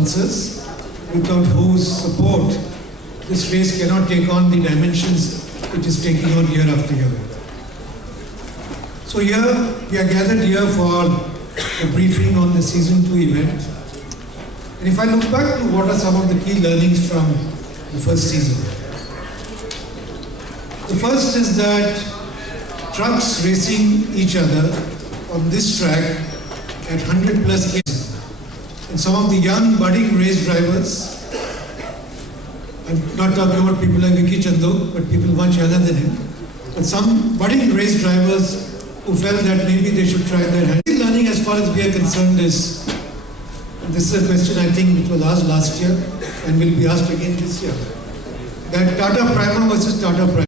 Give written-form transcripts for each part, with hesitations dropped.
sponsors, without whose support this race cannot take on the dimensions it is taking on year after year. So here, we are gathered here for a briefing on the Season 2 event. And if I look back to what are some of the key learnings from the first season. The first is that trucks racing each other on this track at 100 plus km. And some of the young budding race drivers, I'm not talking about people like Vicky Chandu, but people much younger than him, but some budding race drivers who felt that maybe they should try their hand. Learning as far as we are concerned is, this is a question I think which was asked last year and will be asked again this year, that TATA Prima versus TATA Prima.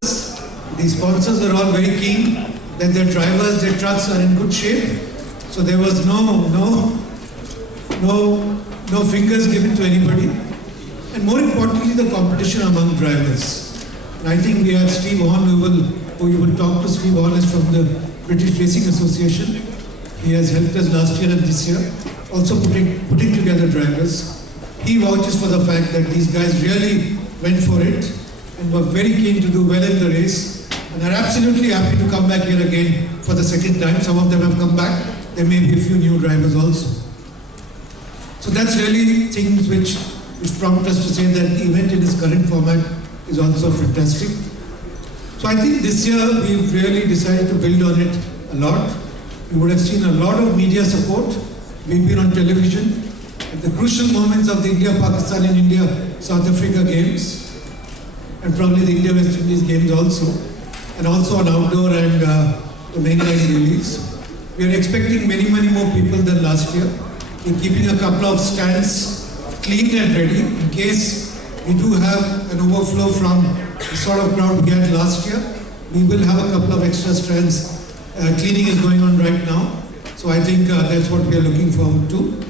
The sponsors are all very keen that their drivers, their trucks are in good shape. So there was no fingers given to anybody. And more importantly, the competition among drivers. And I think we have Steve Horn, who you will talk to. Steve Horn is from the British Racing Association. He has helped us last year and this year, also putting together drivers. He vouches for the fact that these guys really went for it and were very keen to do well in the race and are absolutely happy to come back here again for the second time. Some of them have come back. There may be a few new drivers also. So that's really things which prompt us to say that the event in its current format is also fantastic. So I think this year we've really decided to build on it a lot. You would have seen a lot of media support. We've been on television at the crucial moments of the India-Pakistan and India-South Africa games, and probably the India-West Indies games also, and also on outdoor and the mainline rallies. We are expecting many more people than last year. We're keeping a couple of stands clean and ready in case we do have an overflow from the sort of crowd we had last year. We will have a couple of extra strands. Cleaning is going on right now. So I think that's what we are looking forward to.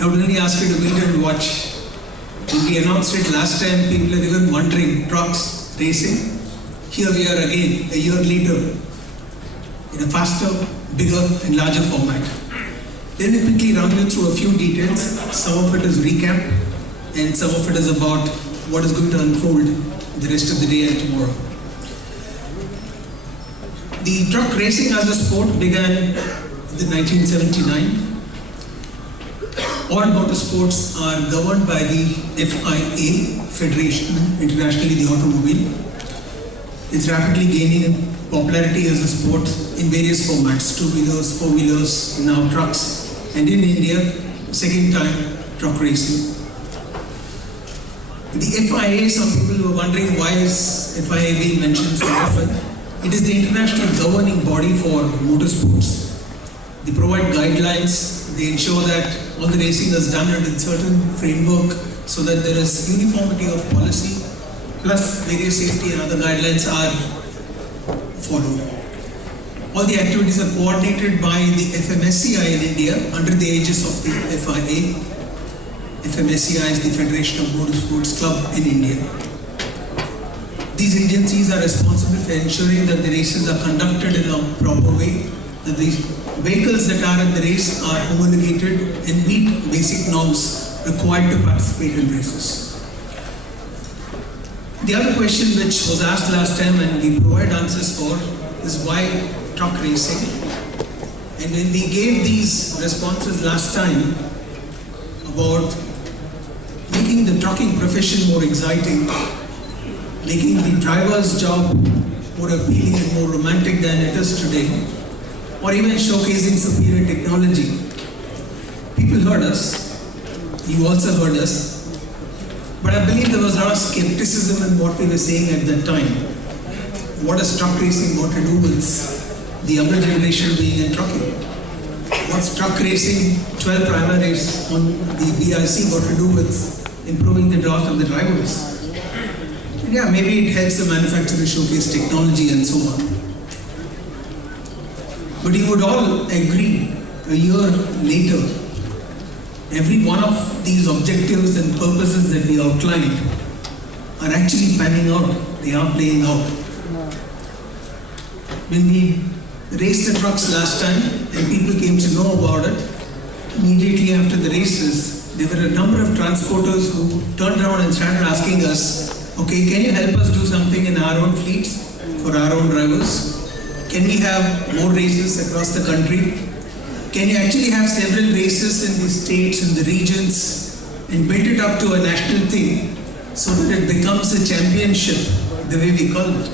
I would only ask you to wait and watch. When we announced it last time, people are even wondering, trucks racing. Here we are again, a year later, in a faster, bigger and larger format. Let me quickly run you through a few details. Some of it is recap and some of it is about what is going to unfold the rest of the day and tomorrow. The truck racing as a sport began in 1979. All motorsports are governed by the FIA, Federation, internationally the automobile. It's rapidly gaining popularity as a sport in various formats, two-wheelers, four-wheelers, now trucks. And in India, second time, truck racing. The FIA, some people were wondering why is FIA being mentioned so often. It is the international governing body for motorsports. They provide guidelines, they ensure that all the racing is done in a certain framework so that there is uniformity of policy, plus various safety and other guidelines are followed. All the activities are coordinated by the FMSCI in India under the aegis of the FIA. FMSCI is the Federation of Motorsports Club in India. These agencies are responsible for ensuring that the races are conducted in a proper way, that the vehicles that are in the race are homologated and meet basic norms required to participate in races. The other question which was asked last time and we provide answers for is why truck racing. And when we gave these responses last time about making the trucking profession more exciting, making the driver's job more appealing and more romantic than it is today, or even showcasing superior technology, people heard us, you also heard us, but I believe there was a lot of skepticism in what we were saying at that time. What does truck racing got to do with the younger generation being in trucking? What's truck racing 12 primaries on the BIC got to do with improving the draft of the drivers? And yeah, maybe it helps the manufacturer showcase technology and so on. But you would all agree, a year later, every one of these objectives and purposes that we outlined are actually panning out. They are playing out. When we raced the trucks last time and people came to know about it, immediately after the races, there were a number of transporters who turned around and started asking us, okay, can you help us do something in our own fleets for our own drivers? Can we have more races across the country? Can you actually have several races in the states and the regions and build it up to a national thing so that it becomes a championship the way we call it?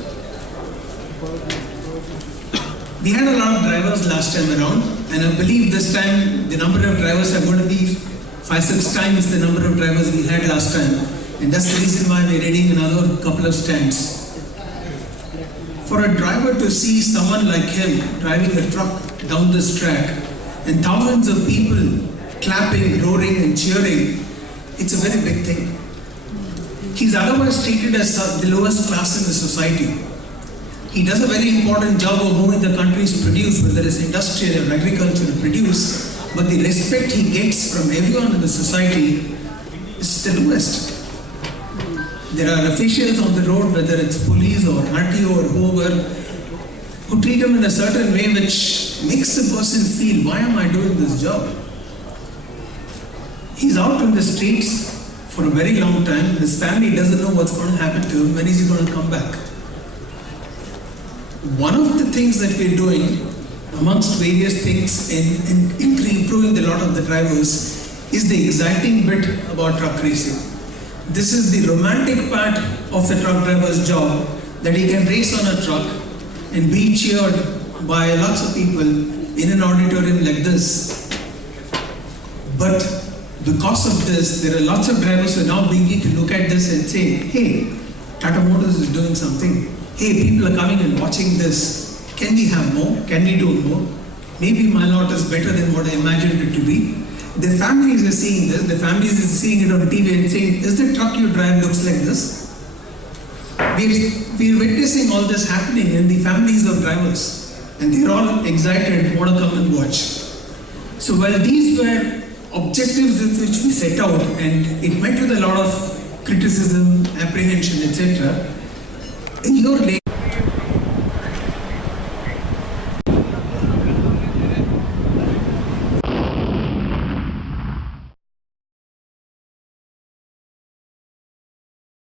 We had a lot of drivers last time around, and I believe this time the number of drivers are going to be 5-6 times the number of drivers we had last time, and that's the reason why we're adding another couple of stands. For a driver to see someone like him driving a truck down this track and thousands of people clapping, roaring and cheering, it's a very big thing. He's otherwise treated as the lowest class in the society. He does a very important job of moving the country's produce, whether it's industrial or agricultural produce, but the respect he gets from everyone in the society is the lowest. There are officials on the road, whether it's police or RTO or whoever, who treat him in a certain way which makes the person feel, why am I doing this job? He's out on the streets for a very long time. His family doesn't know what's going to happen to him, when is he going to come back? One of the things that we're doing, amongst various things in improving the lot of the drivers, is the exciting bit about truck racing. This is the romantic part of the truck driver's job, that he can race on a truck and be cheered by lots of people in an auditorium like this. But because of this, there are lots of drivers who are now beginning to look at this and say, hey, Tata Motors is doing something. Hey, people are coming and watching this. Can we have more? Can we do more? Maybe my lot is better than what I imagined it to be. The families are seeing this. The families are seeing it on TV and saying, is the truck you drive looks like this? We're witnessing all this happening in the families of drivers. And they're all excited, want to come and watch. So while these were objectives with which we set out, and it met with a lot of criticism, apprehension, etc., a year later,